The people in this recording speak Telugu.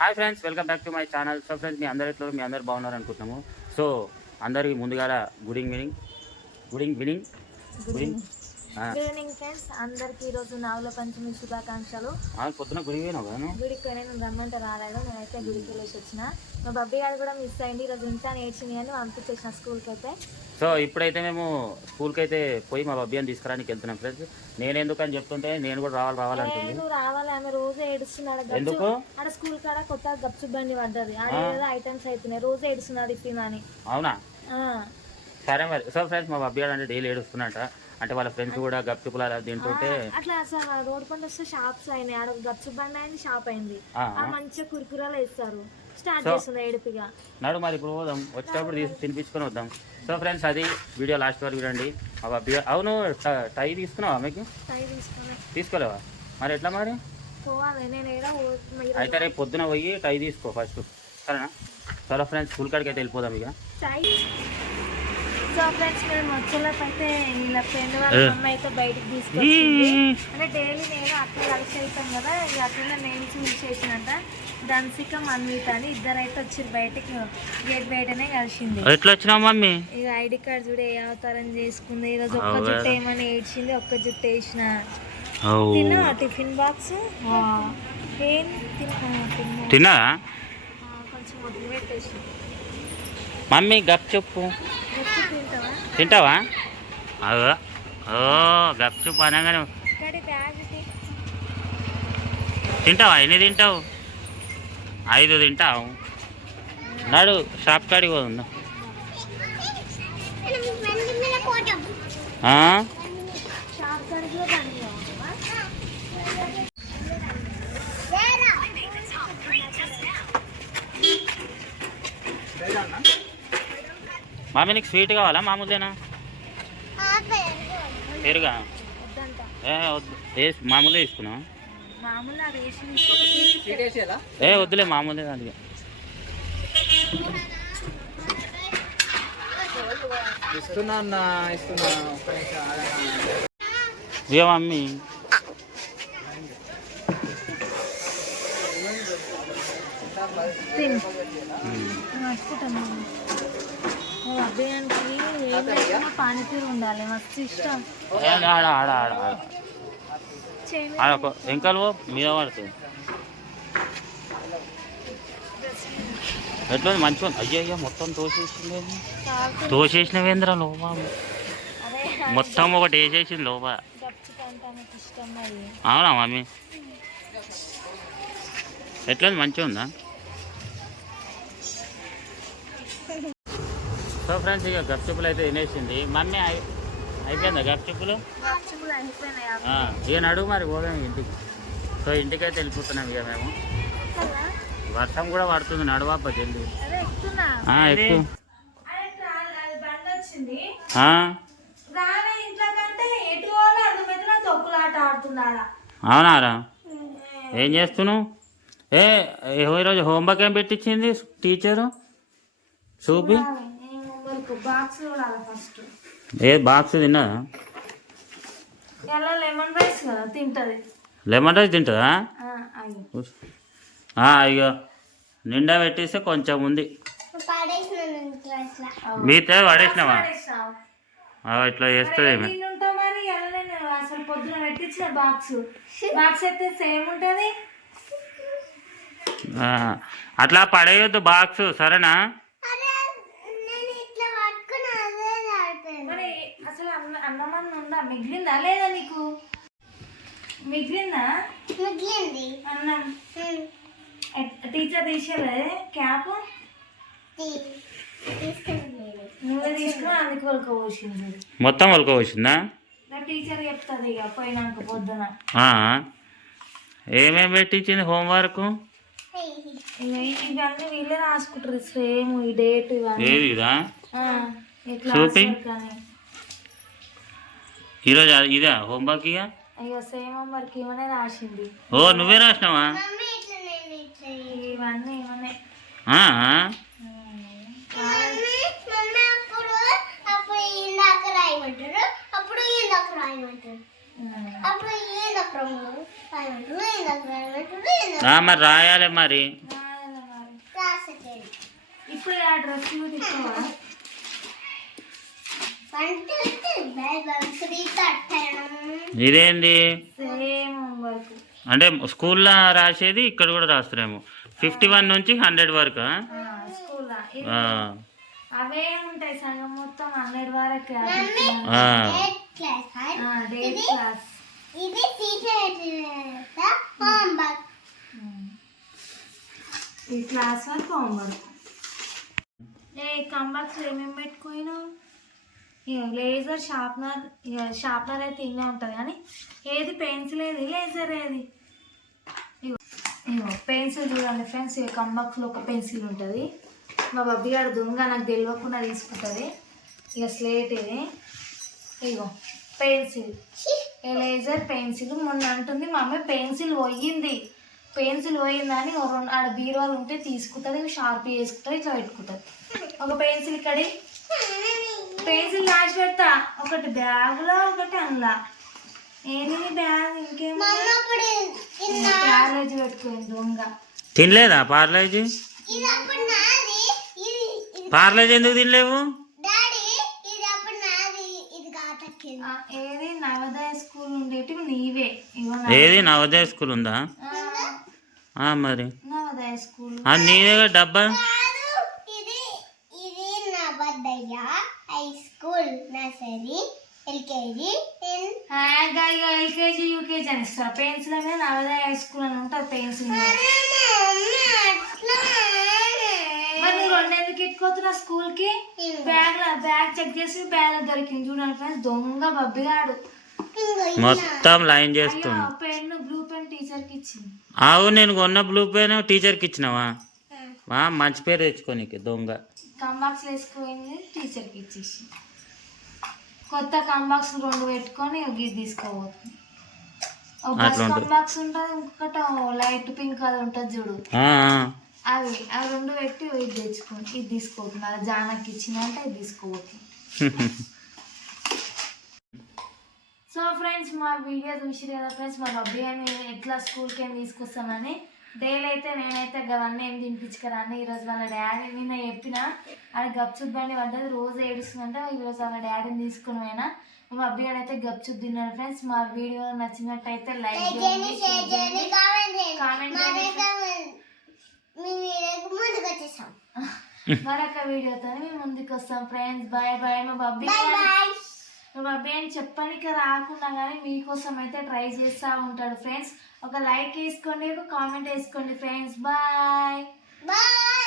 Hi friends welcome back to my channel so friends మీ అందరి ఎట్లా మీ అందరు బాగున్నారు అనుకుంటున్నాము. సో అందరికీ ముందుగా good evening good evening good evening good evening friends అందరికి ఈరోజు నాగుల పంచమి శుభాకాంక్షలు. పొద్దున గుడి? గుడికి నేను రమ్మంటే రాలేదు. నేనైతే గుడికి వెళ్ళేసి వచ్చిన. మా బబ్బీ గారు కూడా మిస్ అయింది. ఈరోజు ఇంటా నేర్చింది అని పంపించేసిన స్కూల్కి అయితే సో ఇప్పుడైతే మేము స్కూల్కి అయితే పోయి మా అబ్బాయిని తీసుకురానికి వెళ్తున్నాం ఫ్రెండ్స్ నేను ఎందుకు అని చెప్తుంటే నేను కూడా రావాలి రావాలంటుంది లేదు రావాలి. ఆమె రోజు ఏడుస్తున్నాడు. ఎందుకు? ఆడ స్కూల్ కాడ కొత్త గప్చు బండి పడ్డది. ఆడ ఐటమ్స్ అవుతున్నాయి రోజు ఏడుస్తున్నాడు ఇప్పిందని అవునా? ఆ, సరే మరి. సో ఫ్రెండ్స్ మా అబ్బాయి అంటే డైలీ ఏడుస్తున్నట్ట అంటే వాళ్ళ ఫ్రెండ్స్ కూడా గప్చుపులు అలా తింటుంటే అట్లా అసలు రోడ్ పంట వస్తే షాప్స్ అయినాయి. ఆడ గప్చు బండి అయింది షాప్ అయింది. మంచిగా కురుకురాలు వేస్తారు. స్టార్ట్ చేస్తుంది ఏడుపుగా. నడు మరి ఇప్పుడు పోదాం. వచ్చేటప్పుడు తీసి తినిపించుకొని వద్దాం. సో ఫ్రెండ్స్ అది వీడియో లాస్ట్ వరకు చూడండి. మా అబ్బాయి అవును ట- తీసుకున్నావా మీకు? తీసుకోలేవా మరి ఎట్లా మరి? అయితే రేపు పొద్దున పోయి టై తీసుకో ఫస్ట్ సరేనా? సరే ఫ్రెండ్స్ స్కూల్ కాడికి అయితే వెళ్ళిపోదాం ఇక. సో ఫ్రెండ్స్ మేము వచ్చేలోపు అయితే ఇలా ఫ్రెండ్ వాళ్ళ అమ్మ అయితే బయటకు తీసుకొచ్చింది. అంటే డైలీ నేను అట్లా కలిసి వెళ్తాం కదా ఇక అట్లనే నేను చూసి చేసినట్ట ధన్సిక మన్విత అని ఇద్దరు అయితే వచ్చారు బయటకి గేట్ బయటనే కలిసింది. ఎట్లా వచ్చినావు మమ్మీ? ఇక ఐడి కార్డ్ చూడ ఏ అవతారం చేసుకుంది. ఈరోజు ఒక్క జుట్టు ఏమని ఏడ్చింది ఒక్క జుట్టు వేసిన. తిన్నా టిఫిన్ బాక్స్? ఏం తిన్నా? తిన్నా. కొంచెం వదిలి పెట్టేసి మమ్మీ గప్ చెప్పు. తింటావా? తింటావా అదో ఓ గప్ చెప్పు అనగానే. తింటావా? ఎన్ని తింటావు? ఐదు తింటావు. నాడు షాప్ కాడికి పోతుందా షాప్ కాడికి కూడా బండి కావాలా? మామీ నీకు స్వీట్ కావాలా? మామూలుదేనా? పెరుగా? ఏ వద్దు. ఏ మామూలుగా తీసుకున్నావా మామూలు ఆ రేషన్ ఏ వద్దులే మామూలే అది ఇస్తున్నా. మమ్మీ. తిను. పానీపూరి ఉండాలి మస్తు ఇష్టం. ఏ, ఆడ ఆడ ఆడ ఆడ వెంకలు మీద పడుతుంది. ఎట్లా? మంచిగా ఉంది. అయ్యో అయ్యో మొత్తం తోసేసింది కాదు. తోసేసినవేంద్ర లోపా మొత్తం ఒకటి వేసేసింది లోపా అవునా మమ్మీ? ఎట్లా ఉంది? మంచిగా ఉందా? సో ఫ్రెండ్స్ ఇక గప్చుప్పులు అయితే తినేసింది. మమ్మీ అయి- అయిపోయిందా గప్చుప్పులు ఇక నడువు మరి పోదాం ఇంటికి. సో ఇంటికైతే వెళ్ళిపోతున్నాం ఇక మేము? వర్షం కూడా పడుతుంది నడువాప జల్ది. ఎక్కువ అవునారా ఏం చేస్తున్నావు? ఏ ఈరోజు హోంవర్క్ ఏం పెట్టించింది టీచరు? చూపి. ఏ బాక్స్ తిన్నదా లెమన్ రైస్ కదా తింటది. లెమన్ రైస్ తింటుందా? అయ్యో. నిండా పెట్టేస్తే కొంచెం ఉంది. మిగతా పడేసినావా? ఇట్లా చేస్తుంది అరే, తింటుంటావు మరి? ఎలా నేను అసలు పొద్దున పెట్టించిన బాక్స్ బాక్స్ అయితే సేమ్ ఉంటది. అట్లా పడేయొద్దు బాక్స్ సరేనా మరి అసలు అన్న అన్నం అన్న ఉందా మిగిలిందా లేదా నీకు? మిగిలిందా? అన్నం. ఎ- టీచర్ తీసేలే. క్యాప్? నువ్వే తీసుకుని అందుకు వాళ్ళకి పోసింది. మొత్తం వాళ్ళకి నా టీచర్ చెప్తుంది ఇక పోయినాక పొద్దున. ఏమేమి పెట్టించింది హోంవర్క్? ఇవి- ఇవన్నీ వీళ్ళే రాసుకుంటారు సేమ్ ఈ డేట్ ఇవన్నీ. చూపి. అని ఈరోజు ఇదా? హోంవర్క్ ఇక అయ్యో సేమ్ హోంవర్క్ ఇవనే రాసింది. ఓ నువ్వే రాసినావా? ఇవన్నీ ఇవనే ఆ, ఆ, మరి రాయాలి మరి. ఇప్పుడు ఆ డ్రెస్ ఇదేంటి? అంటే స్కూల్లో రాసేది ఇక్కడ కూడా రాస్తారేమో. ఫిఫ్టీ వన్ నుంచి హండ్రెడ్ వరకు? అవే ఉంటాయి సగం మొత్తం హండ్రెడ్ వరకు ఈ క్లాస్ వరకు హోంవర్క్ ఏ కంబాక్స్ ఏమేమి పెట్టుకోయినావు ఇక లేజర్ షార్ప్నర్ ఇక షార్ప్నర్ అయితే ఇంకా ఉంటుంది కానీ ఏది పెన్సిల్ ఏది లేజర్ ఏది? ఇగో పెన్సిల్ చూడండి ఫ్రెండ్స్ ఇక కంబాక్స్లో ఒక పెన్సిల్ ఉంటుంది. మా బబ్బీ గారు దొంగ నాకు తెలియకుండా తీసుకుంటుంది. ఇక స్లేట్ ఇది. ఇగో పెన్సిల్. లేజర్ పెన్సిల్ మొన్న అంటుంది మా అమ్మ పెన్సిల్ పోయింది. పెన్సిల్ పోయిందని రెండు ఆడ బీరువాలు ఉంటే తీసుకుంటుంది షార్ప్ చేసుకుంటుంది ఇట్లా పెట్టుకుంటుంది. ఒక పెన్సిల్ ఇక్కడి. పెన్సిల్ రాసి పెడతా. ఒకటి బ్యాగ్లో ఒకటి అందులో. ఏంటి బ్యాగ్? పెట్టుకోండి దొంగ. తినలేదా పార్లేజీ నాది. పార్లేజీ ఎందుకు తినలేవు? నాది. ఏది? నవోదయ స్కూల్ ఉండేటివి నీవే. ఏది? నవోదయ స్కూల్ ఉందా? ఆ, మరి. నవోదయ స్కూల్. ఆ, నీదేగా డబ్బా? ఇది ఇది Navodaya high school nursery LKG హాయిగా ఇక ఎల్కేజీ యూకేజీ అని ఇస్తారు. పెన్సిల్ మీద నవోదయ హై స్కూల్ అని ఉంటుంది పెన్సిల్ మీద. మరి నువ్వు రెండు ఎందుకు ఎత్తుకోతున్నా స్కూల్కి బ్యాగ్ బ్యాగ్ చెక్ చేసి బ్యాగ్ దొరికింది చూడండి ఫ్రెండ్స్. దొంగ బబ్బిగాడు. మొత్తం లైన్ చేస్తుండు పెన్ బ్లూ పెన్ టీచర్కి ఇచ్చింది. ఆవు నేను కొన్న బ్లూ పెన్ టీచర్కి ఇచ్చినావా? మంచి పేరు తెచ్చుకోనికి దొంగ. కంబాక్స్ వేసుకుపోయింది టీచర్కి ఇచ్చేసి. కొత్త కంబాక్స్ రెండు పెట్టుకొని ఇది తీసుకోబోతుంది ఒక బస్. కంబాక్స్ ఉంటుంది ఇంకొకటి లైట్ పింక్ అది ఉంటుంది చూడు. ఆ, ఆ. అవి అవి రెండు పెట్టి ఇది తెచ్చుకోండి ఇది తీసుకోబోతుంది అలా జానకి ఇచ్చిందంటే ఇది తీసుకోబోతుంది సో ఫ్రెండ్స్ మా వీడియో చూసి కదా ఫ్రెండ్స్ మా అబ్బాయిని ఎట్లా స్కూల్కి ఏం తీసుకొస్తామని డైలీ అయితే నేనైతే అవన్నీ ఏం తినిపించుకరాని ఈరోజు వాళ్ళ డాడీ నిన్న చెప్పిన ఆడ గప్చుప్ బండి పడ్డది రోజు ఏడుస్తుందంటే ఈరోజు వాళ్ళ డాడీని తీసుకుని పోయినా. మా అబ్బాయి అయితే గప్చుప్ తిన్నాడు ఫ్రెండ్స్ మా వీడియో నచ్చినట్టయితే లైక్ చేయండి కామెంట్ మరొక వీడియోతో మేము ముందుకు వస్తాం ఫ్రెండ్స్. బాయ్ బాయ్ మా బబ్బీ రబేన్ చెప్పడానికి రాకుండా కానీ మీకోసం అయితే ట్రై చేస్తూ ఉంటాడు ఫ్రెండ్స్. ఒక లైక్ వేసుకోండి ఒక కామెంట్ వేసుకోండి ఫ్రెండ్స్. బాయ్. బాయ్.